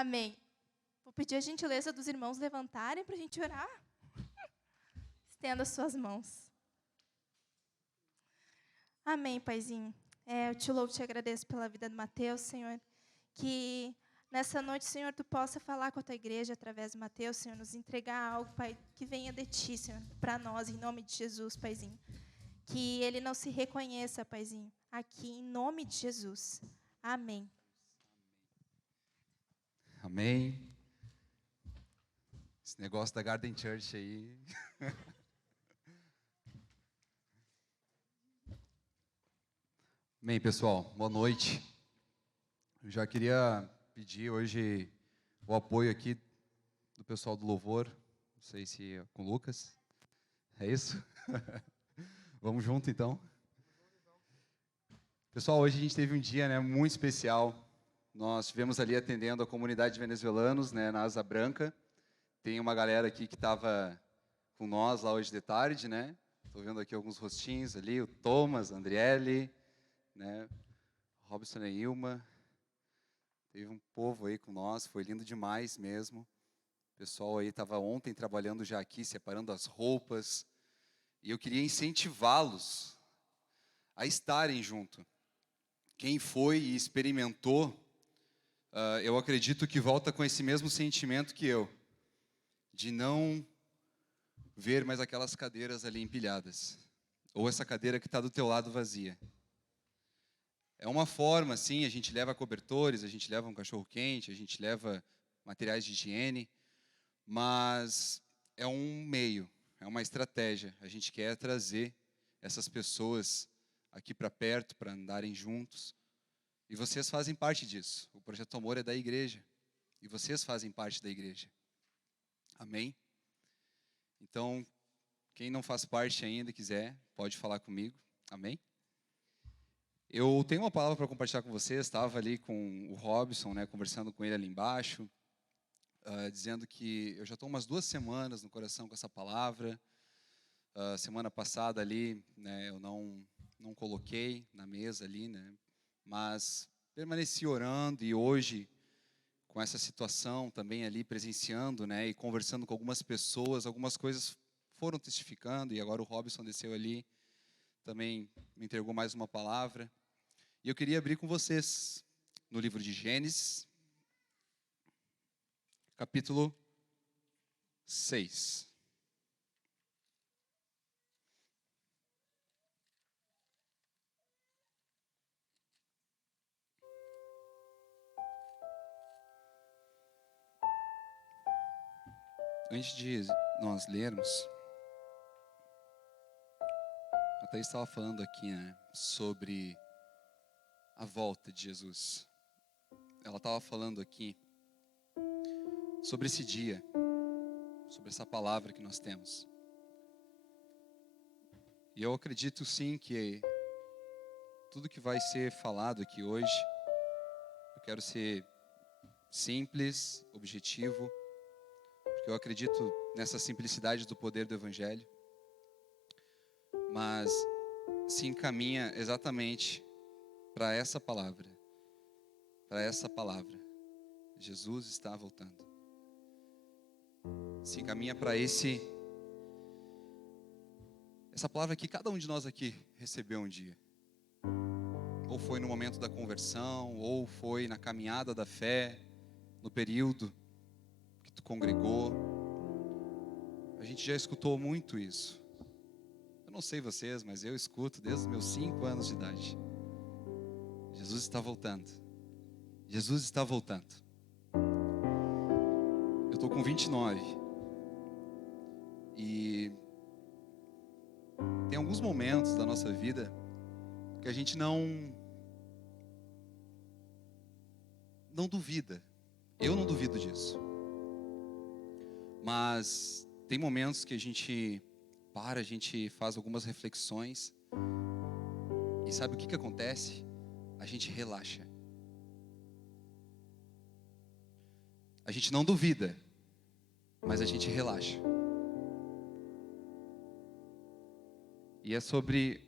Amém. Vou pedir a gentileza dos irmãos levantarem para a gente orar. Estenda as suas mãos. Amém, Paizinho. Eu te louvo e te agradeço pela vida do Mateus, Senhor. Que nessa noite, Senhor, tu possa falar com a tua igreja através do Mateus, Senhor, nos entregar algo, Pai, que venha de ti, Senhor, para nós, em nome de Jesus, Paizinho. Que ele não se reconheça, Paizinho, aqui, em nome de Jesus. Amém. Amém. Esse negócio da Garden Church aí. Amém, pessoal. Boa noite. Eu já queria pedir hoje o apoio aqui do pessoal do Louvor. Não sei se é com o Lucas. É isso? Vamos junto, então. Pessoal, hoje a gente teve um dia, né, muito especial. Nós estivemos ali atendendo a comunidade de venezuelanos, né, na Asa Branca. Tem uma galera aqui que estava com nós lá hoje de tarde, né? Estou vendo aqui alguns rostinhos ali, o Thomas, a Andriele, né? Robson e Ilma. Teve um povo aí com nós, foi lindo demais mesmo. O pessoal aí estava ontem trabalhando já aqui, separando as roupas. E eu queria incentivá-los a estarem junto. Quem foi e experimentou, eu acredito que volta com esse mesmo sentimento que eu, de não ver mais aquelas cadeiras ali empilhadas, ou essa cadeira que está do teu lado vazia. É uma forma, sim, a gente leva cobertores, a gente leva um cachorro-quente, a gente leva materiais de higiene, mas é um meio, é uma estratégia. A gente quer trazer essas pessoas aqui para perto, para andarem juntos. E vocês fazem parte disso. O Projeto Amor é da igreja. E vocês fazem parte da igreja. Amém? Então, quem não faz parte ainda e quiser, pode falar comigo. Amém? Eu tenho uma palavra para compartilhar com vocês. Estava ali com o Robson, né, conversando com ele ali embaixo, dizendo que eu já estou umas 2 semanas no coração com essa palavra. Semana passada ali, né, eu não coloquei na mesa ali, né, mas permaneci orando e hoje, com essa situação também ali presenciando, né, e conversando com algumas pessoas, algumas coisas foram testificando, e agora o Robson desceu ali, também me entregou mais uma palavra. E eu queria abrir com vocês no livro de Gênesis, capítulo 6. Antes de nós lermos, a Thaís estava falando aqui, né, sobre a volta de Jesus. Ela estava falando aqui sobre esse dia, sobre essa palavra que nós temos. E eu acredito sim que tudo que vai ser falado aqui hoje, eu quero ser simples, objetivo, porque eu acredito nessa simplicidade do poder do Evangelho, mas se encaminha exatamente para essa palavra, Jesus está voltando. Se encaminha para essa palavra que cada um de nós aqui recebeu um dia. Ou foi no momento da conversão, ou foi na caminhada da fé, no período que tu congregou. A gente já escutou muito isso. Eu não sei vocês, mas eu escuto desde os meus 5 anos de idade. Jesus está voltando. Jesus está voltando. Eu estou com 29. E tem alguns momentos da nossa vida que a gente não duvida. Eu não duvido disso. Mas tem momentos que a gente faz algumas reflexões. E sabe o que acontece? A gente relaxa. A gente não duvida, mas a gente relaxa. E é sobre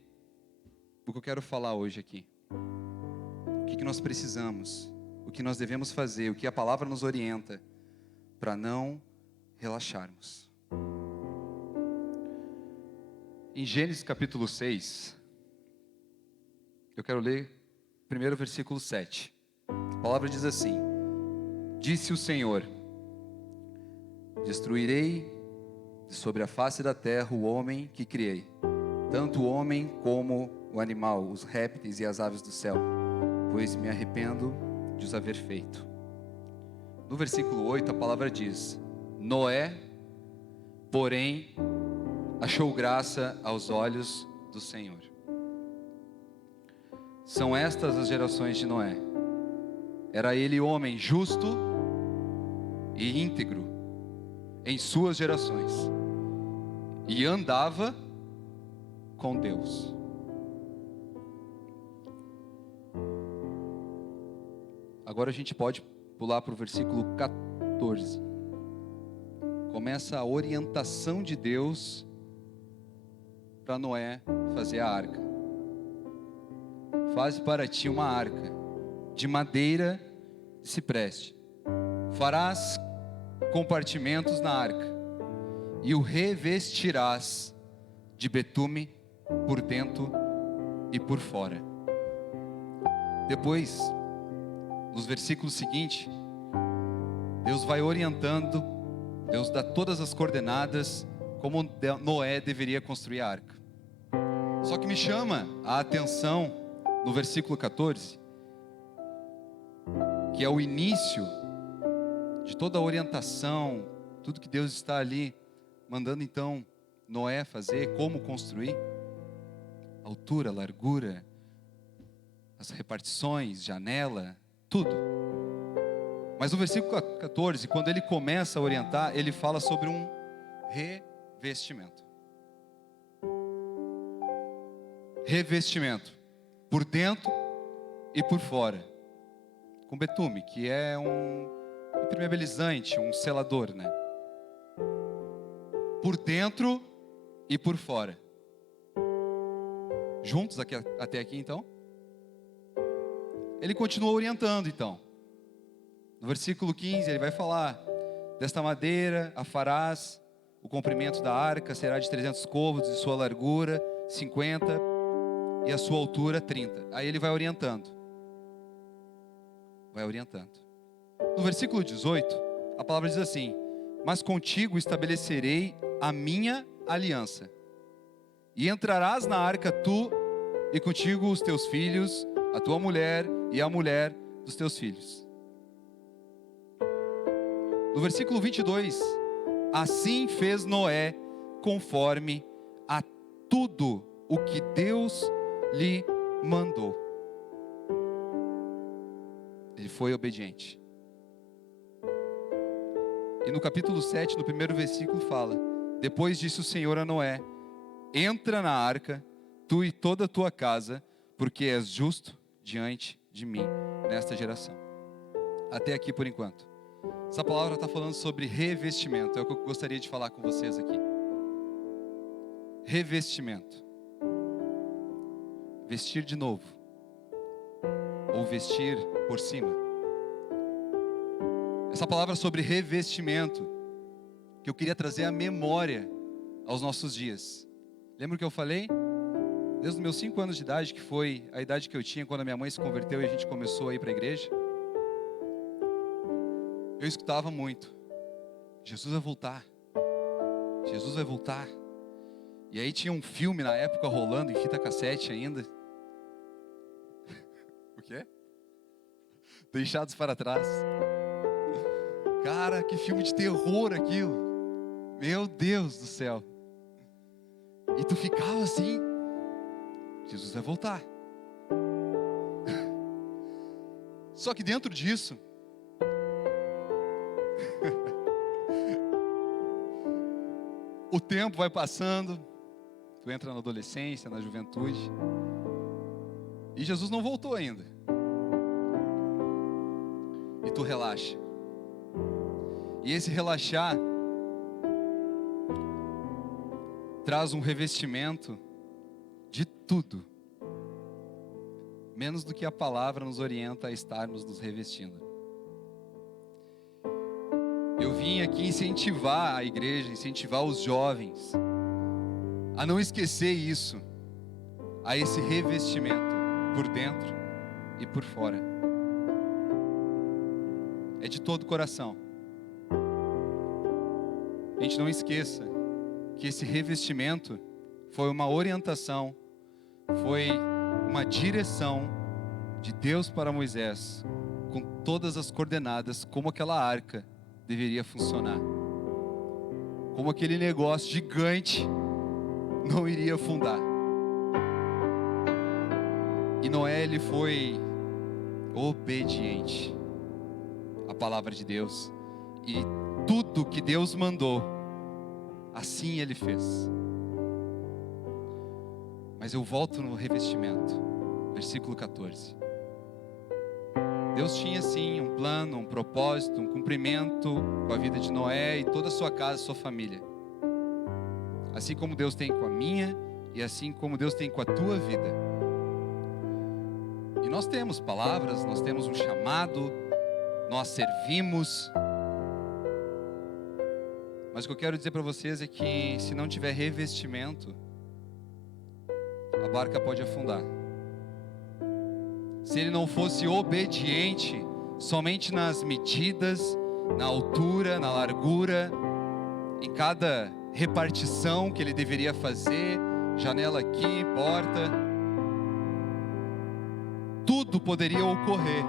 o que eu quero falar hoje aqui. O que nós precisamos? o que nós devemos fazer, o que a palavra nos orienta, para não relaxarmos. Em Gênesis capítulo 6, eu quero ler primeiro o versículo 7. A palavra diz assim: Disse o Senhor: Destruirei de sobre a face da terra o homem que criei, tanto o homem como o animal, os répteis e as aves do céu, pois me arrependo de os haver feito. No versículo 8 a palavra diz: Noé, porém, achou graça aos olhos do Senhor. São estas as gerações de Noé. Era ele homem justo e íntegro em suas gerações, e andava com Deus. Agora a gente pode pular para o versículo 14. Começa a orientação de Deus para Noé fazer a arca. Faze para ti uma arca de madeira de cipreste. Farás compartimentos na arca e o revestirás de betume por dentro e por fora. Depois, nos versículos seguintes, Deus vai orientando, Deus dá todas as coordenadas como Noé deveria construir a arca. Só que me chama a atenção no versículo 14, que é o início de toda a orientação, tudo que Deus está ali mandando então Noé fazer, como construir, altura, largura, as repartições, janela, tudo. Mas no versículo 14, quando ele começa a orientar, ele fala sobre um revestimento. Revestimento, por dentro e por fora, com betume, que é um impermeabilizante, um selador, né? Por dentro e por fora. Juntos até aqui, então? Ele continua orientando, então. No versículo 15, ele vai falar: desta madeira a farás, o comprimento da arca será de 300 côvados, e sua largura 50, e a sua altura 30. Aí ele vai orientando. Vai orientando. No versículo 18, a palavra diz assim: mas contigo estabelecerei a minha aliança, e entrarás na arca tu, e contigo os teus filhos, a tua mulher e a mulher dos teus filhos. No versículo 22, assim fez Noé conforme a tudo o que Deus lhe mandou. Ele foi obediente. E no capítulo 7, no primeiro versículo fala: depois disse o Senhor a Noé: entra na arca, tu e toda a tua casa, porque és justo diante de mim nesta geração. Até aqui por enquanto. Essa palavra está falando sobre revestimento. É o que eu gostaria de falar com vocês aqui. Revestimento. Vestir de novo. Ou vestir por cima. Essa palavra sobre revestimento, que eu queria trazer à memória aos nossos dias. Lembra o que eu falei? Desde os meus 5 anos de idade, que foi a idade que eu tinha quando a minha mãe se converteu e a gente começou a ir para a igreja, eu escutava muito: Jesus vai voltar, Jesus vai voltar. E aí tinha um filme na época rolando em fita cassete ainda. O quê? Deixados para trás. Cara, que filme de terror aquilo. Meu Deus do céu. E tu ficava assim: Jesus vai voltar. Só que dentro disso, o tempo vai passando, tu entra na adolescência, na juventude, e Jesus não voltou ainda. E tu relaxa. E esse relaxar traz um revestimento de tudo, menos do que a palavra nos orienta a estarmos nos revestindo. Eu vim aqui incentivar a igreja, incentivar os jovens a não esquecer isso, a esse revestimento por dentro e por fora. É de todo o coração. A gente não esqueça que esse revestimento foi uma orientação, foi uma direção de Deus para Moisés, com todas as coordenadas, como aquela arca deveria funcionar, como aquele negócio gigante não iria afundar. E Noé, ele foi obediente à palavra de Deus, e tudo que Deus mandou, assim ele fez. Mas eu volto no revestimento, versículo 14. Deus tinha sim um plano, um propósito, um cumprimento com a vida de Noé e toda a sua casa, sua família. Assim como Deus tem com a minha e assim como Deus tem com a tua vida. E nós temos palavras, nós temos um chamado, nós servimos. Mas o que eu quero dizer para vocês é que se não tiver revestimento, a barca pode afundar. Se ele não fosse obediente somente nas medidas, na altura, na largura, em cada repartição que ele deveria fazer, janela aqui, porta, tudo poderia ocorrer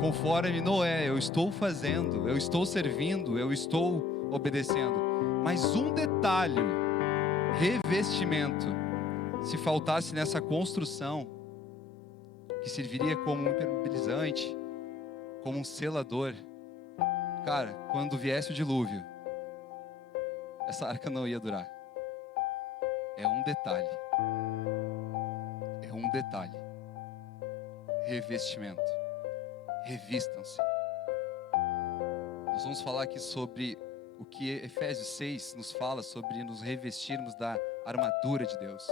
conforme Noé, eu estou fazendo, eu estou servindo, eu estou obedecendo. Mas um detalhe, revestimento, se faltasse nessa construção, que serviria como um impermeabilizante, como um selador, cara, quando viesse o dilúvio, essa arca não ia durar. É um detalhe. É um detalhe. Revestimento. Revistam-se. Nós vamos falar aqui sobre o que Efésios 6 nos fala sobre nos revestirmos da armadura de Deus.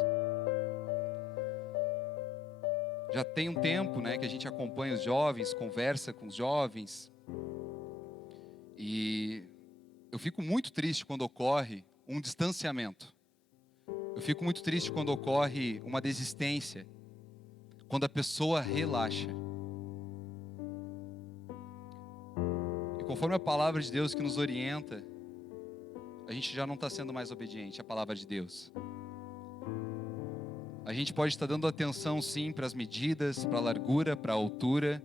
Já tem um tempo, né, que a gente acompanha os jovens, conversa com os jovens. E eu fico muito triste quando ocorre um distanciamento. Eu fico muito triste quando ocorre uma desistência, quando a pessoa relaxa. E conforme a palavra de Deus que nos orienta, a gente já não está sendo mais obediente à palavra de Deus. A gente pode estar dando atenção sim para as medidas, para a largura, para a altura,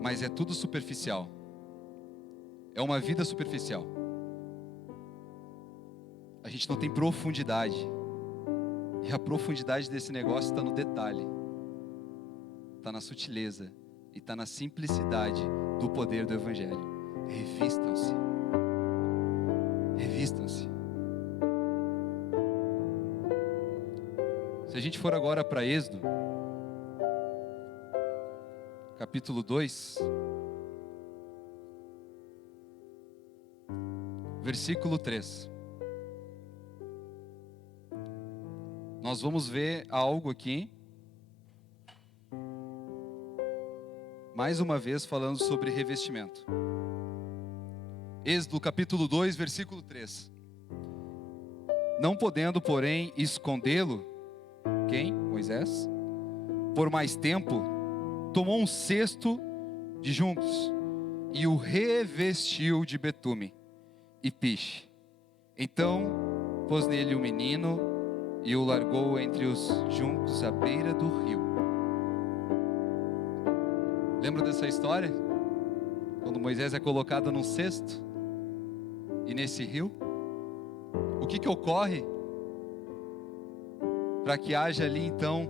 mas é tudo superficial. É uma vida superficial. A gente não tem profundidade. E a profundidade desse negócio está no detalhe, está na sutileza e está na simplicidade do poder do Evangelho. Revistam-se. Revistam-se. Se a gente for agora para Êxodo, capítulo 2, versículo 3. Nós vamos ver algo aqui, mais uma vez falando sobre revestimento. Êxodo capítulo 2, versículo 3. Não podendo, porém, escondê-lo, quem? Moisés, por mais tempo, tomou um cesto de juncos e o revestiu de betume e piche. Então pôs nele o menino e o largou entre os juncos à beira do rio. Lembra dessa história? Quando Moisés é colocado num cesto e nesse rio, o que ocorre para que haja ali então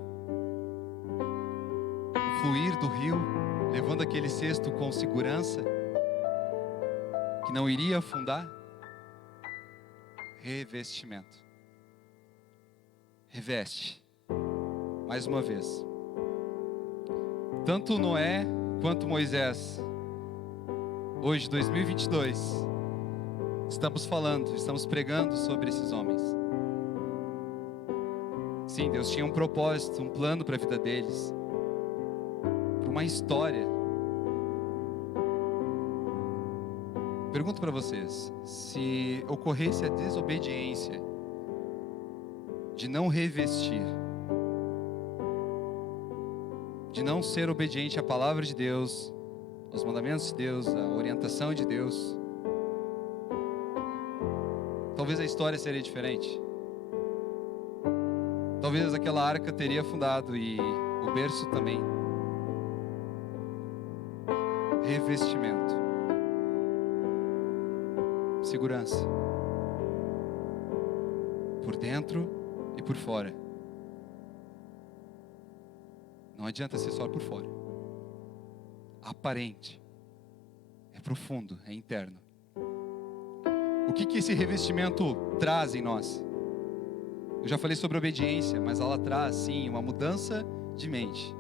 o fluir do rio, levando aquele cesto com segurança, que não iria afundar? Revestimento. Reveste. Mais uma vez. Tanto Noé quanto Moisés, hoje 2022, estamos falando, estamos pregando sobre esses homens. Sim, Deus tinha um propósito, um plano para a vida deles, para uma história. Pergunto para vocês, se ocorresse a desobediência de não revestir, de não ser obediente à palavra de Deus, aos mandamentos de Deus, à orientação de Deus, talvez a história seria diferente. Talvez aquela arca teria afundado e o berço também. Revestimento. Segurança. Por dentro e por fora. Não adianta ser só por fora. Aparente. É profundo, é interno. O que esse revestimento traz em nós? Eu já falei sobre obediência, mas ela traz, sim, uma mudança de mente.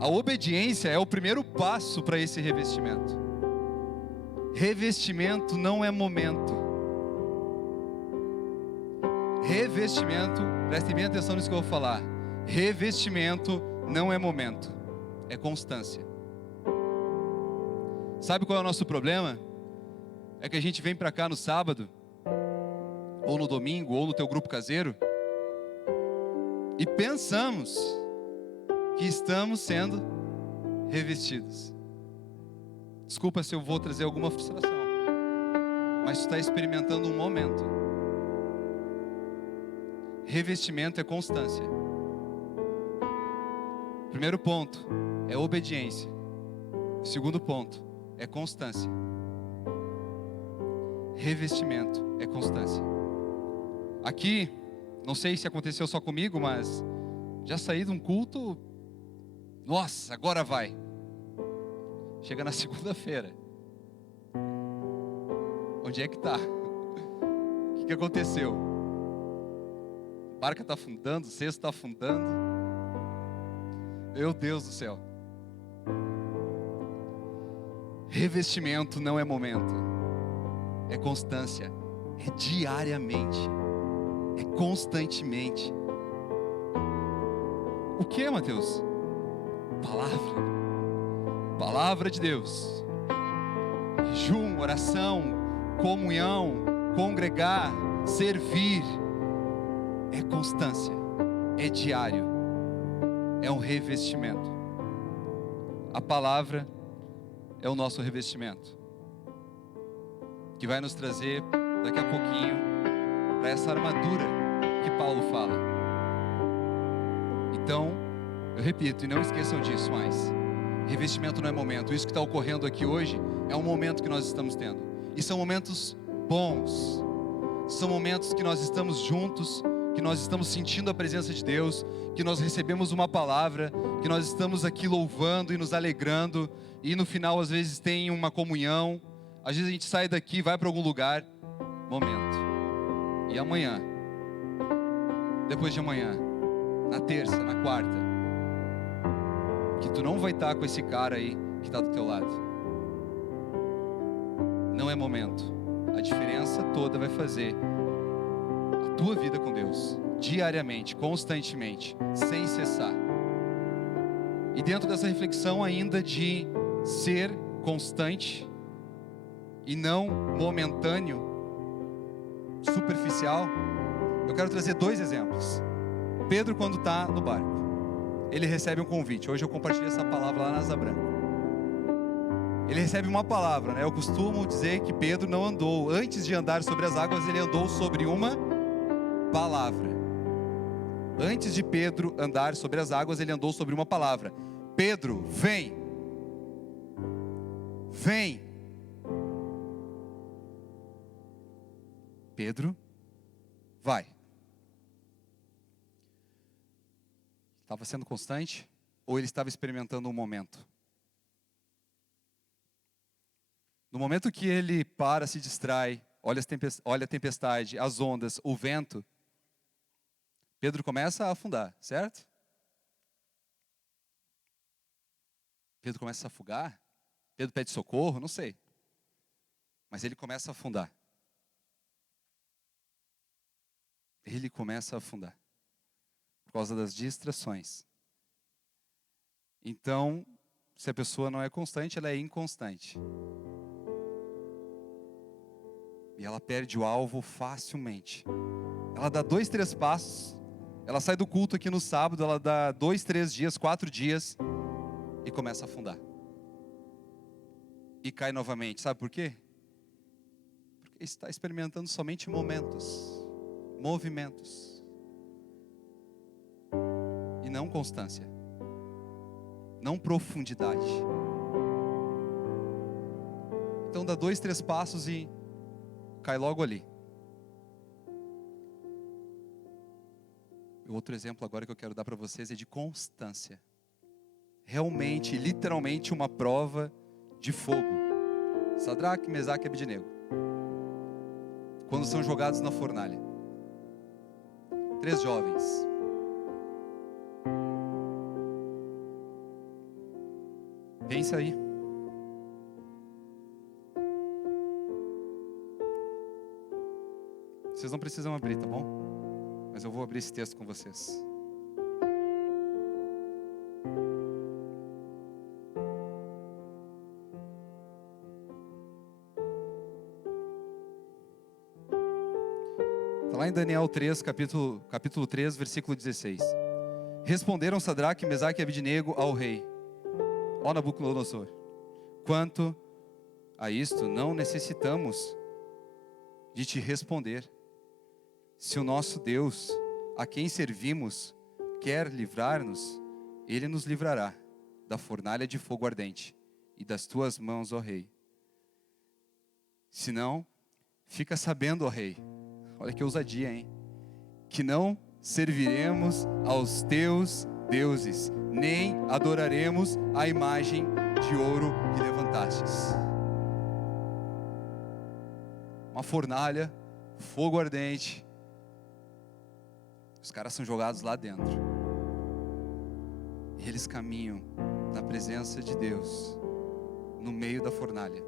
A obediência é o primeiro passo para esse revestimento. Revestimento não é momento. Revestimento, prestem bem atenção nisso que eu vou falar. Revestimento não é momento, é constância. Sabe qual é o nosso problema? É que a gente vem para cá no sábado, ou no domingo, ou no teu grupo caseiro, e pensamos que estamos sendo revestidos. Desculpa se eu vou trazer alguma frustração, mas tu está experimentando um momento. Revestimento é constância. Primeiro ponto é obediência. Segundo ponto é constância. Revestimento é constância. Aqui, não sei se aconteceu só comigo, mas já saí de um culto, nossa, agora vai. Chega na segunda-feira. Onde é que tá? O que aconteceu? A barca está afundando, o cesto está afundando. Meu Deus do céu. Revestimento não é momento, é constância, é diariamente, é constantemente. O que é, Mateus? Palavra de Deus, jejum, oração, comunhão, congregar, servir, é constância, é diário, é um revestimento. A palavra é o nosso revestimento, que vai nos trazer daqui a pouquinho para essa armadura que Paulo fala. Então, eu repito, e não esqueçam disso mais. Revestimento não é momento. Isso que está ocorrendo aqui hoje é um momento que nós estamos tendo. E são momentos bons. São momentos que nós estamos juntos, que nós estamos sentindo a presença de Deus, que nós recebemos uma palavra, que nós estamos aqui louvando e nos alegrando. E no final, às vezes, tem uma comunhão. Às vezes a gente sai daqui, vai para algum lugar. Momento. E amanhã? Depois de amanhã? Na terça, na quarta? Que tu não vai estar com esse cara aí que está do teu lado. Não é momento. A diferença toda vai fazer a tua vida com Deus, diariamente, constantemente, sem cessar. E dentro dessa reflexão ainda de ser constante e não momentâneo, superficial, eu quero trazer 2 exemplos. Pedro, quando está no barco, ele recebe um convite. Hoje eu compartilhei essa palavra lá na Asa Branca. Ele recebe uma palavra, né? Eu costumo dizer que Pedro não andou, antes de andar sobre as águas, ele andou sobre uma palavra. Antes de Pedro andar sobre as águas, ele andou sobre uma palavra. Pedro, vem. Vem. Pedro, vai. Estava sendo constante ou ele estava experimentando um momento? No momento que ele para, se distrai, olha a tempestade, as ondas, o vento, Pedro começa a afundar, certo? Pedro começa a afogar? Pedro pede socorro? Não sei. Mas ele começa a afundar. Ele começa a afundar. causa das distrações. Então, se a pessoa não é constante, ela é inconstante. E ela perde o alvo facilmente. Ela dá 2, 3 passos, ela sai do culto aqui no sábado, ela dá 2, 3 dias, 4 dias e começa a afundar. E cai novamente. Sabe por quê? Porque está experimentando somente momentos, movimentos. E não constância. Não profundidade. Então dá 2, 3 passos e cai logo ali. Outro exemplo agora que eu quero dar para vocês é de constância. Realmente, literalmente uma prova de fogo. Sadraque, Mesaque e Abednego. Quando são jogados na fornalha. 3 jovens. Pensa aí. Vocês não precisam abrir, tá bom? Mas eu vou abrir esse texto com vocês. Está lá em Daniel 3, capítulo 3, versículo 16. Responderam Sadraque, Mesaque e Abednego ao rei: ó Nabucodonosor, quanto a isto não necessitamos de te responder. Se o nosso Deus, a quem servimos, quer livrar-nos, Ele nos livrará da fornalha de fogo ardente e das tuas mãos, ó rei. Se não, fica sabendo, ó rei, olha que ousadia, hein? Que não serviremos aos teus deuses, nem adoraremos a imagem de ouro que levantastes. Uma fornalha, fogo ardente. Os caras são jogados lá dentro. E eles caminham na presença de Deus, no meio da fornalha,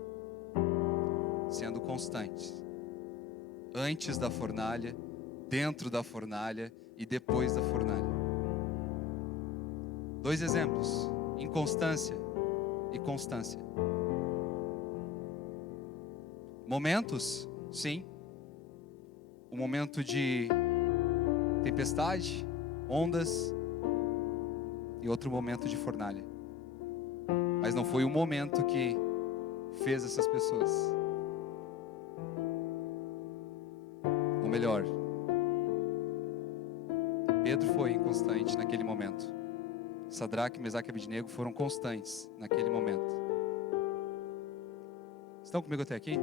sendo constantes. Antes da fornalha, dentro da fornalha e depois da fornalha. 2 exemplos: inconstância e constância. Momentos, sim. O momento de tempestade, ondas, e outro momento de fornalha. Mas não foi o momento que fez essas pessoas. Ou melhor, Pedro foi inconstante naquele momento. Sadraque, Mesaque e Abednego foram constantes naquele momento. Estão comigo até aqui?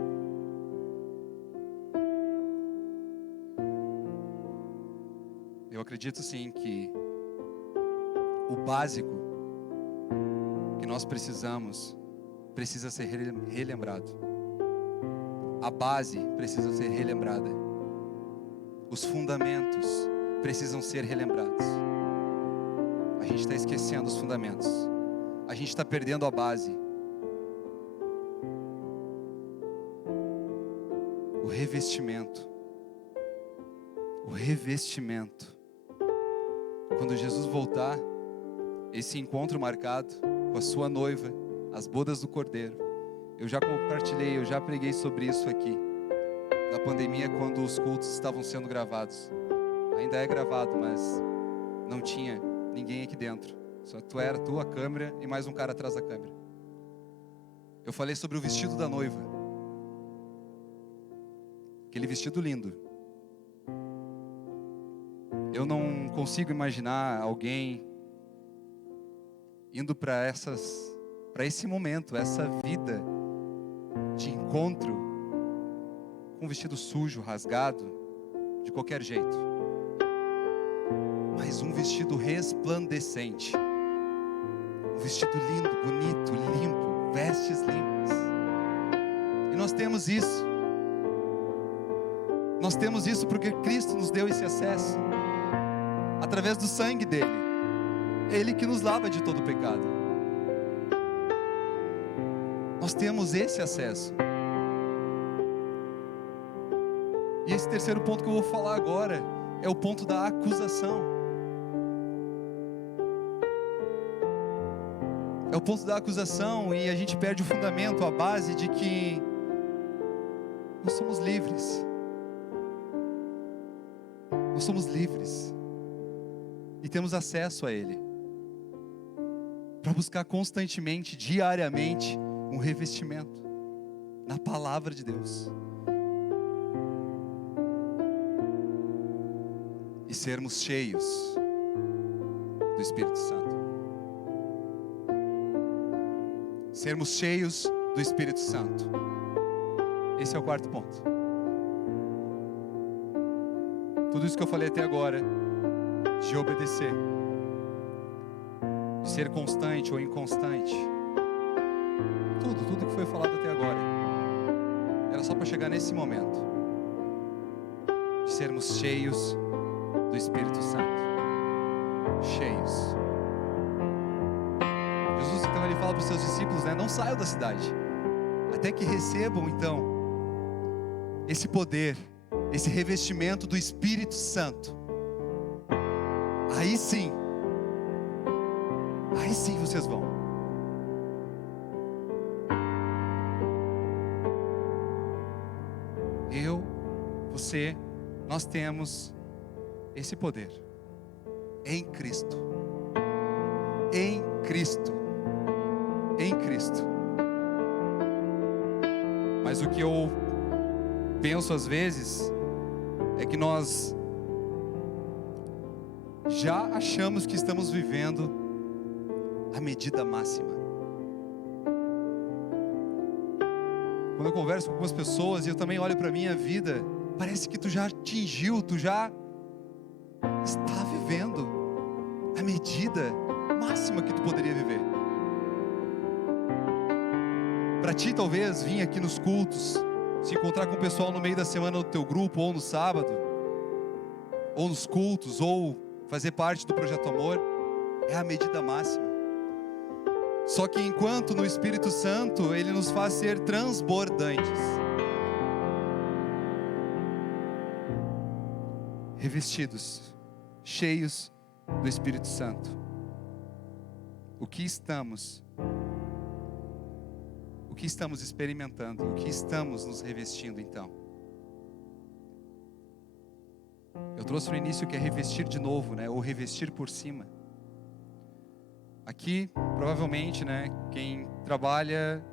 Eu acredito sim que o básico que nós precisamos precisa ser relembrado. A base precisa ser relembrada. Os fundamentos precisam ser relembrados. A gente está esquecendo os fundamentos. A gente está perdendo a base. O revestimento. O revestimento. Quando Jesus voltar, esse encontro marcado com a sua noiva, as bodas do Cordeiro. Eu já compartilhei, eu já preguei sobre isso aqui. Na pandemia, quando os cultos estavam sendo gravados. Ainda é gravado, mas não tinha ninguém aqui dentro. Só tu, a câmera e mais um cara atrás da câmera. Eu falei sobre o vestido da noiva. Aquele vestido lindo. Eu não consigo imaginar alguém indo para esse momento, essa vida de encontro com um vestido sujo, rasgado, de qualquer jeito. Mas um vestido resplandecente. Um vestido lindo, bonito, limpo, vestes limpas. E nós temos isso. Nós temos isso porque Cristo nos deu esse acesso. Através do sangue dele. É Ele que nos lava de todo pecado. Nós temos esse acesso. E esse terceiro ponto que eu vou falar agora é o ponto da acusação. é o ponto da acusação, e a gente perde o fundamento, a base de que nós somos livres. Nós somos livres e temos acesso a Ele, para buscar constantemente, diariamente, um revestimento na palavra de Deus e sermos cheios do Espírito Santo. Sermos cheios do Espírito Santo. Esse é o quarto ponto. Tudo isso que eu falei até agora, de obedecer, de ser constante ou inconstante, tudo que foi falado até agora, era só para chegar nesse momento, de sermos cheios do Espírito Santo. Cheios. Jesus então ele fala para os seus discípulos, né? Não saiam da cidade, até que recebam então esse poder, esse revestimento do Espírito Santo. Aí sim vocês vão. Eu, você, nós temos esse poder em Cristo. Em Cristo. Em Cristo. Mas o que eu penso às vezes é que nós já achamos que estamos vivendo a medida máxima. Quando eu converso com algumas pessoas e eu também olho para a minha vida, parece que tu já atingiu, tu já está vivendo a medida máxima que tu poderia viver. Para ti talvez vir aqui nos cultos, se encontrar com o pessoal no meio da semana do teu grupo, ou no sábado, ou nos cultos, ou fazer parte do Projeto Amor, é a medida máxima. Só que enquanto no Espírito Santo, Ele nos faz ser transbordantes, revestidos, cheios do Espírito Santo. O que estamos experimentando? O que estamos nos revestindo então? Eu trouxe no início que é revestir de novo, né? Ou revestir por cima. Aqui, provavelmente, né? Quem trabalha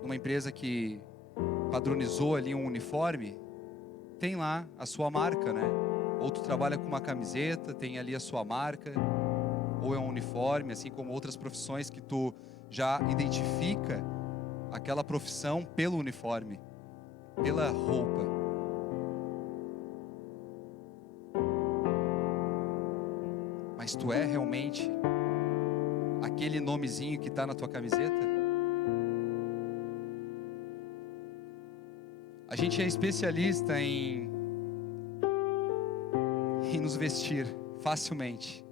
numa empresa que padronizou ali um uniforme, tem lá a sua marca, né? Ou tu trabalha com uma camiseta, tem ali a sua marca, ou é um uniforme, assim como outras profissões que tu já identifica aquela profissão pelo uniforme, pela roupa. Mas tu é realmente aquele nomezinho que está na tua camiseta? A gente é especialista em nos vestir facilmente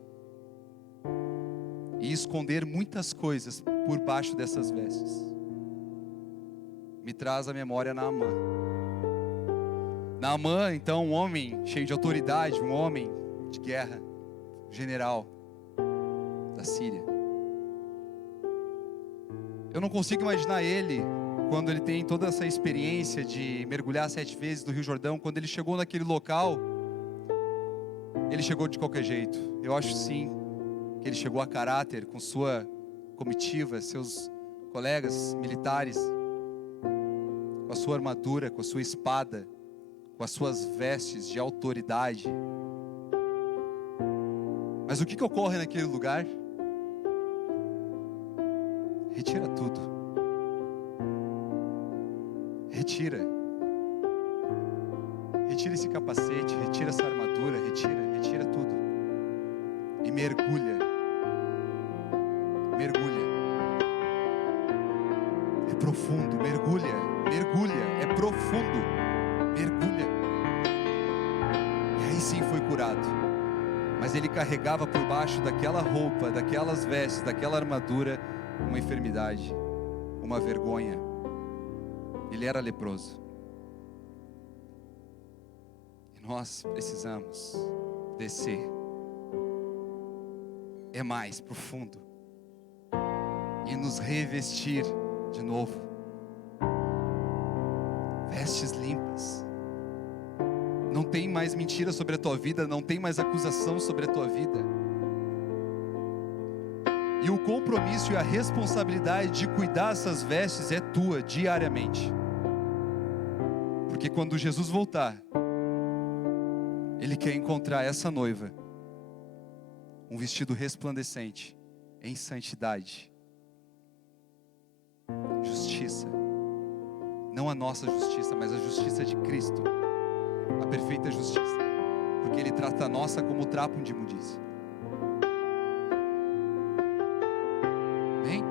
e esconder muitas coisas por baixo dessas vestes. Me traz à memória Naamã. Naamã, então, um homem cheio de autoridade, um homem de guerra, general da Síria. Eu não consigo imaginar ele, quando ele tem toda essa experiência de mergulhar 7 vezes no Rio Jordão, quando ele chegou naquele local, ele chegou de qualquer jeito. Eu acho sim, que ele chegou a caráter, com sua comitiva, seus colegas militares, com a sua armadura, com a sua espada, com as suas vestes de autoridade. Mas o que ocorre naquele lugar? Retira tudo. Retira esse capacete, retira essa armadura, retira tudo. E mergulha. É profundo, mergulha, é profundo, mergulha. E aí sim foi curado. Mas ele carregava por baixo daquela roupa, daquelas vestes, daquela armadura, uma enfermidade, uma vergonha. Ele era leproso. E nós precisamos descer. É mais profundo. e nos revestir de novo. Vestes limpas. Não tem mais mentira sobre a tua vida, não tem mais acusação sobre a tua vida. E o compromisso e a responsabilidade de cuidar dessas vestes é tua diariamente. Porque quando Jesus voltar, Ele quer encontrar essa noiva, um vestido resplandecente, em santidade, justiça. Não a nossa justiça, mas a justiça de Cristo. A perfeita justiça. Porque Ele trata a nossa como trapo de imundícia. Amém?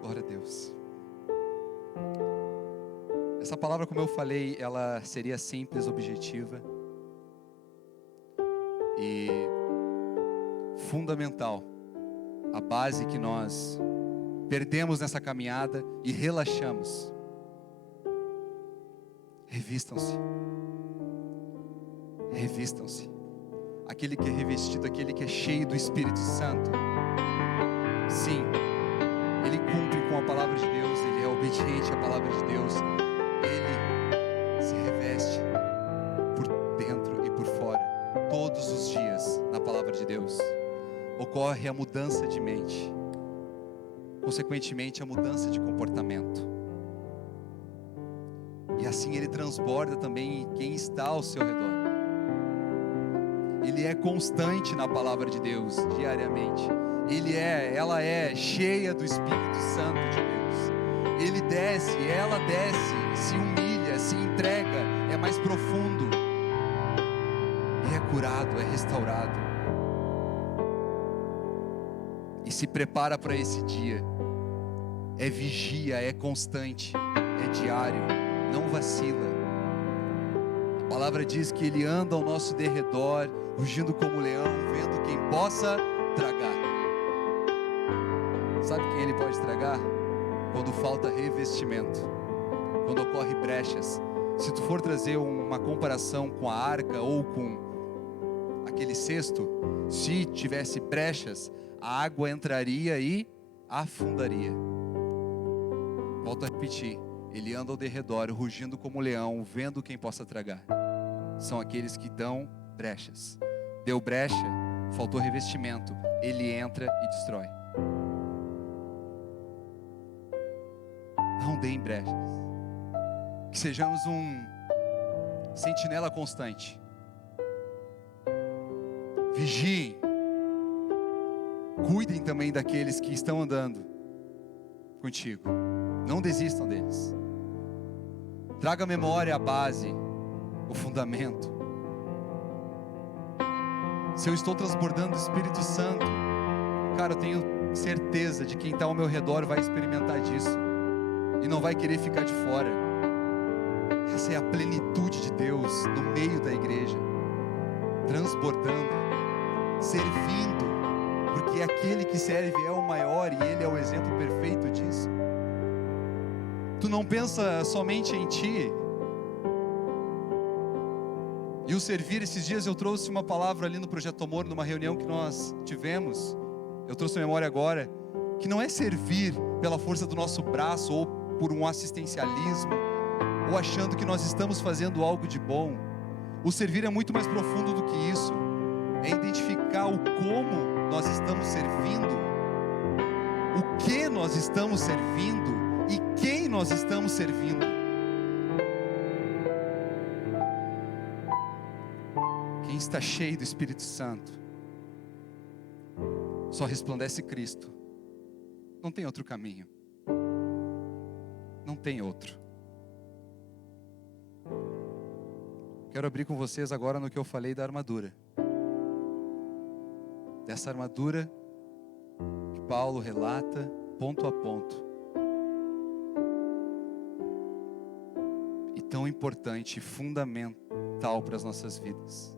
Glória a Deus. Essa palavra, como eu falei, ela seria simples, objetiva e fundamental. A base que nós perdemos nessa caminhada e relaxamos. Revistam-se. Revistam-se. Aquele que é revestido, aquele que é cheio do Espírito Santo. Sim, ele cumpre com a palavra de Deus, ele é obediente à palavra de Deus. Ele se reveste por dentro e por fora, todos os dias, na palavra de Deus. Ocorre a mudança de mente. Consequentemente, a mudança de comportamento. E assim ele transborda também em quem está ao seu redor. Ele é constante na palavra de Deus, diariamente. Ela é cheia do Espírito Santo de Deus. Ele desce, ela desce, se humilha, se entrega, é mais profundo. E é curado, é restaurado. E se prepara para esse dia. É vigia, é constante, é diário, não vacila. A palavra diz que ele anda ao nosso derredor, rugindo como leão, vendo quem possa tragar. Sabe quem ele pode tragar? Quando falta revestimento, quando ocorre brechas. Se tu for trazer uma comparação com a arca ou com aquele cesto, se tivesse brechas, a água entraria e afundaria. Volto a repetir, ele anda ao derredor, rugindo como leão, vendo quem possa tragar. São aqueles que dão brechas. Deu brecha, faltou revestimento, ele entra e destrói. Não deem brechas. Que sejamos um sentinela constante. Vigiem. Cuidem também daqueles que estão andando contigo. Não desistam deles. Traga à memória a base, o fundamento. Se eu estou transbordando o Espírito Santo, cara, eu tenho certeza de quem está ao meu redor vai experimentar disso e não vai querer ficar de fora. Essa é a plenitude de Deus no meio da igreja, transbordando, servindo, porque aquele que serve é o maior e ele é o exemplo perfeito disso. Tu não pensa somente em ti. E o servir, esses dias eu trouxe uma palavra ali no Projeto Amor, numa reunião que nós tivemos. Eu trouxe a memória agora, que não é servir pela força do nosso braço, ou por um assistencialismo, ou achando que nós estamos fazendo algo de bom. O servir é muito mais profundo do que isso. É identificar o como nós estamos servindo, o que nós estamos servindo, e quem nós estamos servindo. Quem está cheio do Espírito Santo só resplandece Cristo. Não tem outro caminho. Não tem outro. Quero abrir com vocês agora no que eu falei da armadura. Dessa armadura que Paulo relata ponto a ponto. Tão importante e fundamental para as nossas vidas.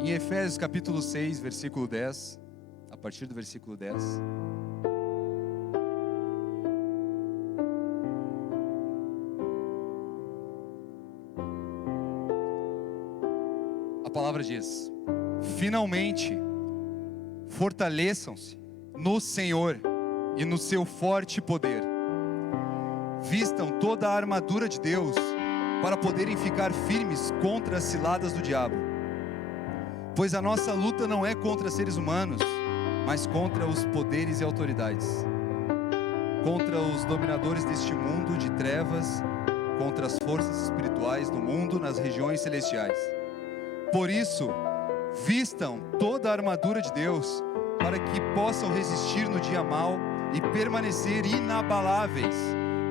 Em Efésios capítulo 6, versículo 10, a partir do versículo 10, palavra diz: finalmente, fortaleçam-se no Senhor e no seu forte poder. Vistam toda a armadura de Deus para poderem ficar firmes contra as ciladas do diabo. Pois a nossa luta não é contra seres humanos, mas contra os poderes e autoridades, contra os dominadores deste mundo de trevas, contra as forças espirituais do mundo nas regiões celestiais. Por isso, vistam toda a armadura de Deus para que possam resistir no dia mau e permanecer inabaláveis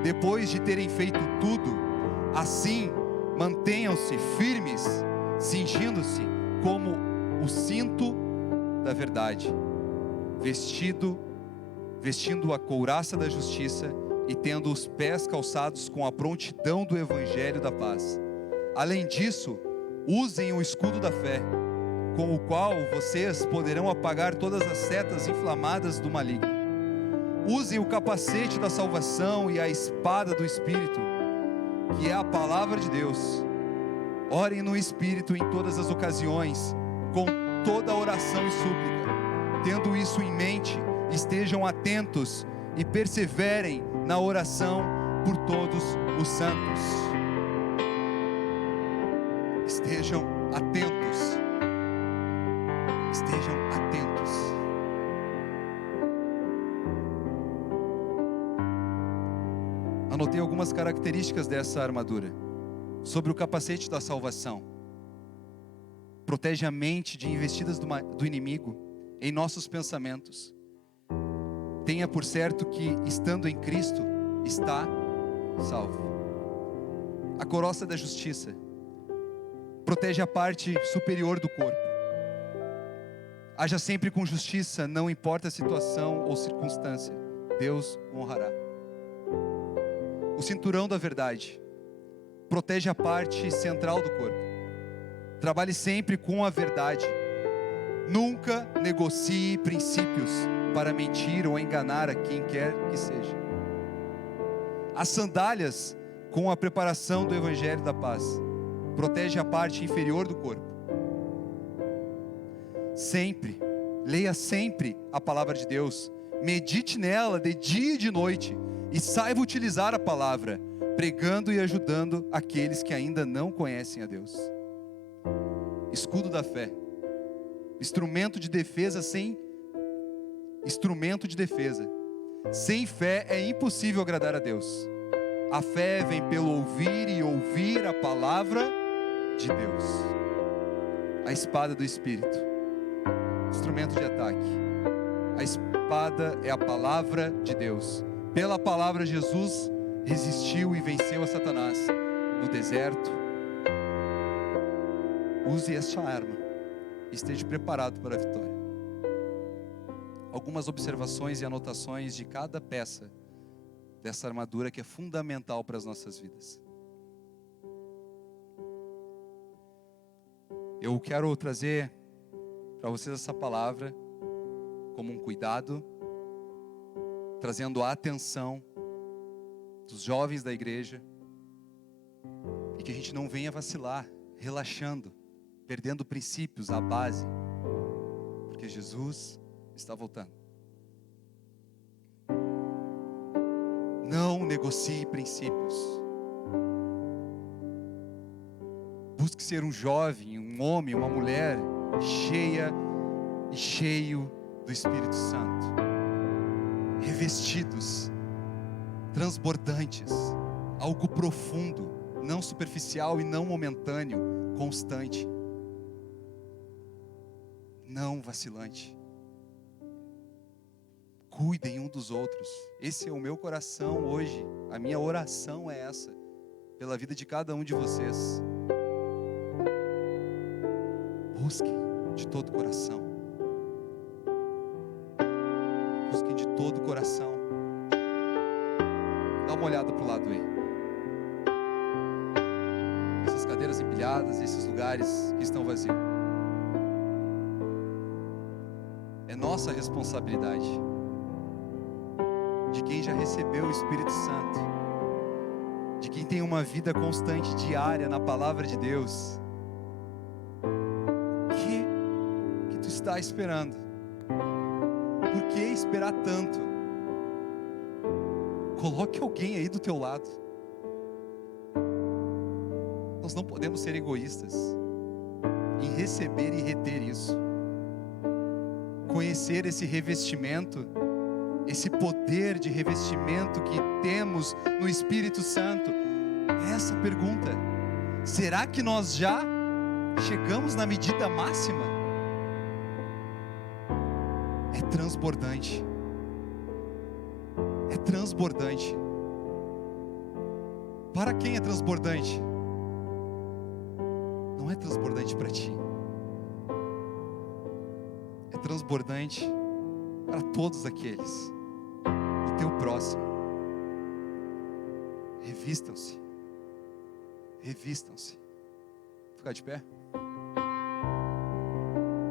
depois de terem feito tudo. Assim, mantenham-se firmes, cingindo-se como o cinto da verdade, vestindo a couraça da justiça e tendo os pés calçados com a prontidão do evangelho da paz. Além disso, usem o escudo da fé, com o qual vocês poderão apagar todas as setas inflamadas do maligno. Usem o capacete da salvação e a espada do Espírito, que é a palavra de Deus. Orem no Espírito em todas as ocasiões, com toda oração e súplica. Tendo isso em mente, estejam atentos e perseverem na oração por todos os santos. Estejam atentos. Estejam atentos. Anotei algumas características dessa armadura. Sobre o capacete da salvação. Protege a mente de investidas do inimigo em nossos pensamentos. Tenha por certo que, estando em Cristo, está salvo. A couraça da justiça protege a parte superior do corpo. Haja sempre com justiça, não importa a situação ou circunstância, Deus o honrará. O cinturão da verdade protege a parte central do corpo. Trabalhe sempre com a verdade. Nunca negocie princípios para mentir ou enganar a quem quer que seja. As sandálias com a preparação do evangelho da paz protege a parte inferior do corpo. Sempre, leia sempre a palavra de Deus, medite nela de dia e de noite e saiba utilizar a palavra, pregando e ajudando aqueles que ainda não conhecem a Deus. Escudo da fé, instrumento de defesa. Sem fé é impossível agradar a Deus. A fé vem pelo ouvir e ouvir a palavra de Deus. A espada do Espírito, instrumento de ataque. A espada é a palavra de Deus. Pela palavra Jesus resistiu e venceu a Satanás no deserto. Use esta arma e esteja preparado para a vitória. Algumas observações e anotações de cada peça dessa armadura que é fundamental para as nossas vidas. Eu quero trazer para vocês essa palavra como um cuidado, trazendo a atenção dos jovens da igreja, e que a gente não venha vacilar, relaxando, perdendo princípios, a base, porque Jesus está voltando. Não negocie princípios. Busque ser um jovem, um homem, uma mulher cheia e cheio do Espírito Santo, revestidos, transbordantes, algo profundo, não superficial e não momentâneo, constante, não vacilante. Cuidem um dos outros. Esse é o meu coração hoje. A minha oração é essa, pela vida de cada um de vocês. Busquem de todo o coração. Busquem de todo o coração. Dá uma olhada para o lado aí. Essas cadeiras empilhadas, esses lugares que estão vazios. É nossa responsabilidade, de quem já recebeu o Espírito Santo, de quem tem uma vida constante, diária na palavra de Deus, está esperando? Por que esperar tanto? Coloque alguém aí do teu lado. Nós não podemos ser egoístas em receber e reter isso. Conhecer esse revestimento, esse poder de revestimento que temos no Espírito Santo. Essa pergunta: será que nós já chegamos na medida máxima? É transbordante. É transbordante. Para quem é transbordante? Não é transbordante para ti. É transbordante para todos aqueles, o teu próximo. Revistam-se. Revistam-se. Vou ficar de pé.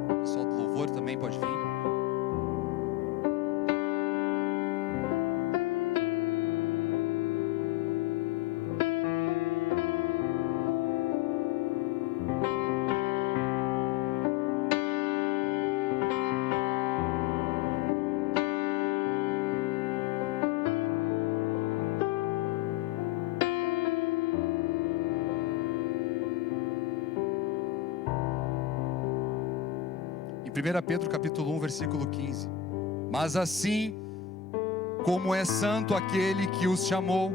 O pessoal do louvor também pode vir. Em 1 Pedro capítulo 1, versículo 15. Mas assim como é santo aquele que os chamou,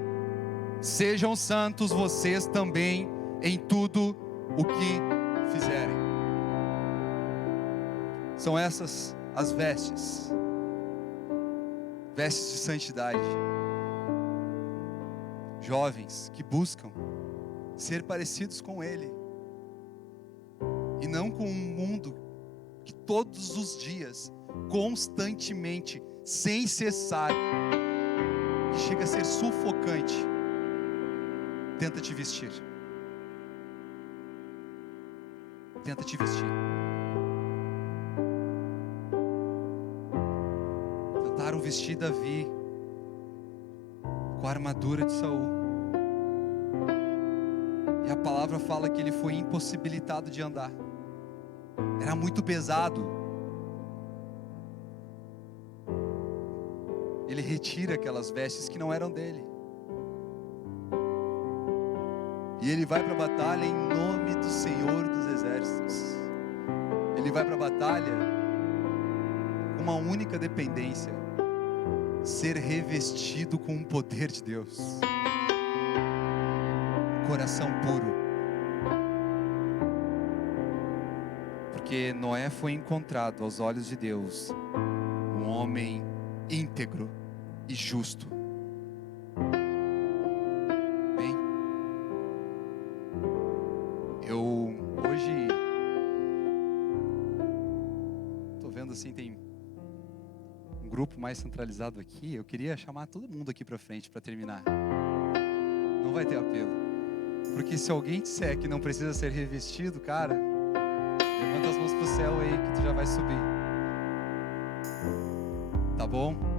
sejam santos vocês também em tudo o que fizerem. São essas as vestes. Vestes de santidade. Jovens que buscam ser parecidos com Ele. E não com um mundo que todos os dias, constantemente, sem cessar, que chega a ser sufocante, tenta te vestir. Tenta te vestir. Tentaram vestir Davi com a armadura de Saul. E a palavra fala que ele foi impossibilitado de andar. Era muito pesado. Ele retira aquelas vestes que não eram dele. E ele vai para a batalha em nome do Senhor dos Exércitos. Ele vai para a batalha com uma única dependência: ser revestido com o poder de Deus. Um coração puro. Porque Noé foi encontrado aos olhos de Deus um homem íntegro e justo. Bem, eu hoje estou vendo assim, tem um grupo mais centralizado aqui. Eu queria chamar todo mundo aqui para frente para terminar. Não vai ter apelo, porque se alguém disser que não precisa ser revestido, cara, levanta as mãos pro céu aí que tu já vai subir. Tá bom?